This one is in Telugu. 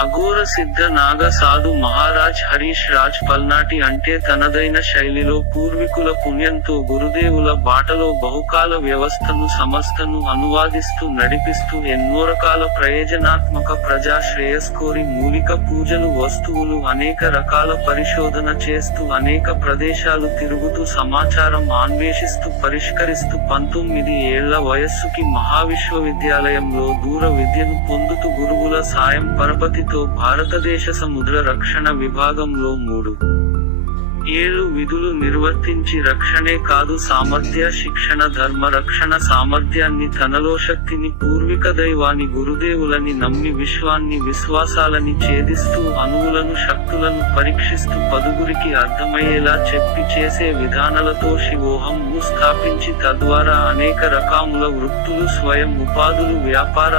అఘోర సిద్ధ నాగ సాధు మహారాజ్ హరీష్ రాజ్ పల్నాటి అంటే తనదైన శైలిలో పూర్వీకుల పుణ్యంతో గురుదేవుల బాటలో బహుకాల వ్యవస్థను సంస్థను అనువాదిస్తూ నడిపిస్తూ ఎన్నో రకాల ప్రయోజనాత్మక ప్రజా శ్రేయస్కోరి మూలిక పూజలు వస్తువులు అనేక రకాల పరిశోధన చేస్తూ అనేక ప్రదేశాలు తిరుగుతూ సమాచారం అన్వేషిస్తూ పరిష్కరిస్తూ 19 ఏళ్ల వయస్సుకి మహావిశ్వవిద్యాలయంలో దూర విద్యను పొందుతూ గురువుల సాయం పరపతితో భారతదేశ సముద్ర రక్షణ విభాగంలో 3 ఏళ్లు విధులు నిర్వర్తించి రక్షణే కాదు సామర్థ్య శిక్షణ ధర్మ రక్షణ సామర్థ్యాన్ని తనలో శక్తిని పూర్విక దైవాన్ని గురుదేవులని నమ్మి విశ్వాన్ని విశ్వాసాలని ఛేదిస్తూ అణువులను శక్తులను పరీక్షిస్తూ పదుగురికి అర్థమయ్యేలా చెప్పి చేసే విధానాలతో శివోహంను స్థాపించి తద్వారా అనేక రకాముల వృత్తులు స్వయం ఉపాధులు వ్యాపారాలు